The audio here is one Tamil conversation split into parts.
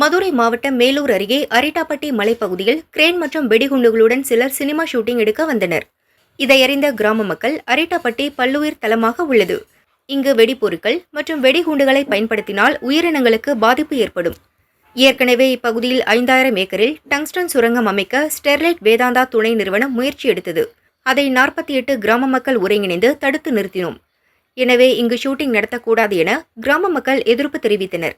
மதுரை மாவட்டம் மேலூர் அருகே அரிட்டாப்பட்டி மலைப்பகுதியில் கிரேன் மற்றும் வெடிகுண்டுகளுடன் சிலர் சினிமா ஷூட்டிங் எடுக்க வந்தனர். இதையறிந்த கிராம மக்கள் அரிட்டாப்பட்டி பல்லுயிர் தலமாக உள்ளது. இங்கு வெடிப்பொருட்கள் மற்றும் வெடிகுண்டுகளை பயன்படுத்தினால் உயிரினங்களுக்கு பாதிப்பு ஏற்படும். ஏற்கனவே இப்பகுதியில் 5000 ஏக்கரில் டங்ஸ்டன் சுரங்கம் அமைக்க ஸ்டெர்லைட் வேதாந்தா துணை நிறுவனம் முயற்சி எடுத்தது. அதை 48 கிராம மக்கள் ஒருங்கிணைந்து தடுத்து நிறுத்தினோம். எனவே இங்கு ஷூட்டிங் நடத்தக்கூடாது என கிராம மக்கள் எதிர்ப்பு தெரிவித்தனர்.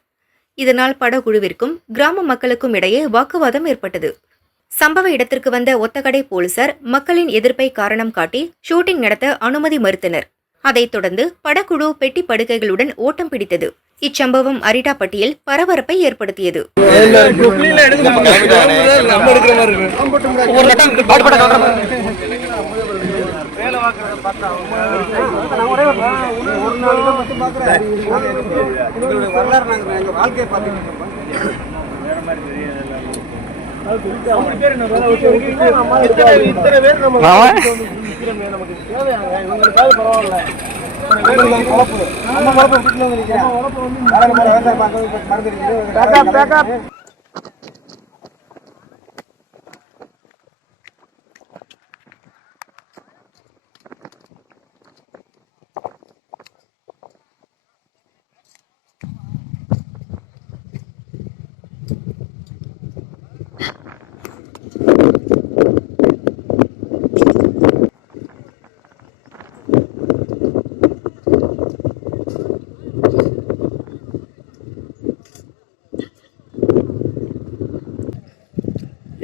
இதனால் படக்குழுவிற்கும் கிராம மக்களுக்கும் இடையே வாக்குவாதம் ஏற்பட்டது. சம்பவ இடத்திற்கு வந்த ஒத்தக்கடை போலீசார் மக்களின் எதிர்ப்பை காரணம் காட்டி ஷூட்டிங் நடத்த அனுமதி மறுத்தனர். அதைத் தொடர்ந்து படக்குழு பெட்டி படுக்கைகளுடன் ஓட்டம் பிடித்தது. இச்சம்பவம் அரிட்டாப்பட்டியில் பரபரப்பை ஏற்படுத்தியது.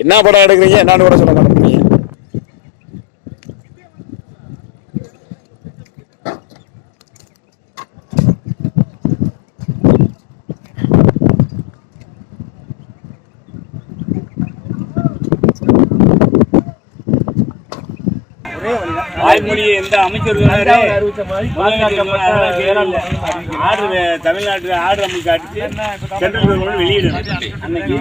என்ன படம் எடுக்கிறீங்க? என்னன்னு கூட சொல்ல மாட்டேங்கிறீங்க. வாய்மொழி எந்த அமைச்சர்கள் தமிழ்நாட்டில் ஆர்டர் அமைச்சு காட்டி சென்ட்ரல் கவர்மெண்ட் வெளியிடணும்.